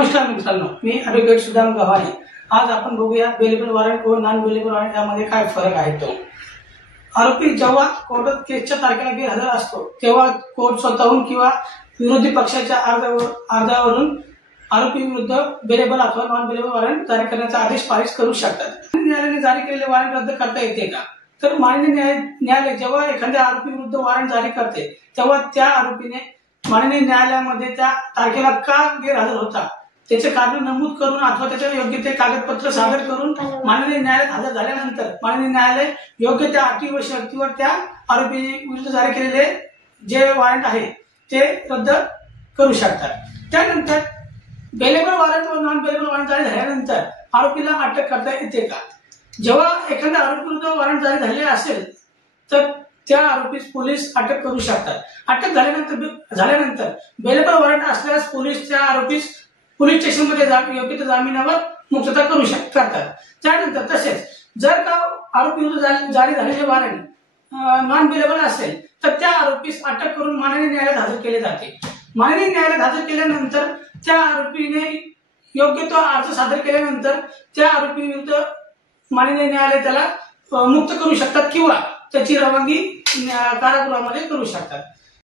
नमस्कार मित्रांनो, मी ॲडव्होकेट सुदाम गव्हाणे। आज आपण बघूया बेलेबल वॉरंट व नॉन बेलेबल वॉरंट यामध्ये काय फरक आहे तो। आरोपी जेव्हा कोर्टात केसच्या तारखेला गैरहजर असतो तेव्हा कोर्ट स्वतःहून किंवा विरोधी पक्षाच्या अर्जावरून आरोपी विरुद्ध बेलेबल अथवा नॉन बेलेबल वॉरंट जारी करण्याचा आदेश पारित करू शकतात। न्यायालयाने जारी केलेले वॉरंट रद्द करता येते का? तर माननीय न्यायालय जेव्हा एखाद्या आरोपी विरुद्ध वॉरंट जारी करते तेव्हा त्या आरोपीने माननीय न्यायालयामध्ये त्या तारखेला का गैरहजर होता त्याचे कारण नमूद करून अथवा त्याच्या योग्य ते कागदपत्र सादर करून माननीय न्यायालयात हजर झाल्यानंतर माननीय न्यायालय योग्य त्या अटी व शर्तीवर त्या आरोपी विरुद्ध जारी केलेले जे वॉरंट आहे ते रद्द करू शकतात। त्यानंतर बेलेबल वॉरंट व नॉन बेलेबल वॉरंट जारी झाल्यानंतर आरोपीला अटक करता येते का? जेव्हा एखाद्या आरोपी विरुद्ध वॉरंट जारी झाले असेल तर त्या आरोपीस पोलीस अटक करू शकतात। अटक झाल्यानंतर बेलेबल वॉरंट असल्यास पोलीस त्या आरोपीस पोलीस स्टेशनमध्ये योग्य त्या जामिनावर मुक्तता करू करतात। त्यानंतर तसेच जर का आरोपी विरुद्ध जारी झालेले वॉरंट नॉन बेलेबल असेल तर त्या आरोपीस अटक करून माननीय न्यायालयात हजर केले जाते। माननीय न्यायालयात हजर केल्यानंतर त्या आरोपीने योग्य तो अर्ज सादर केल्यानंतर त्या आरोपी विरुद्ध माननीय न्यायालय त्याला मुक्त करू शकतात किंवा त्याची रवानगी कारागृहामध्ये करू शकतात।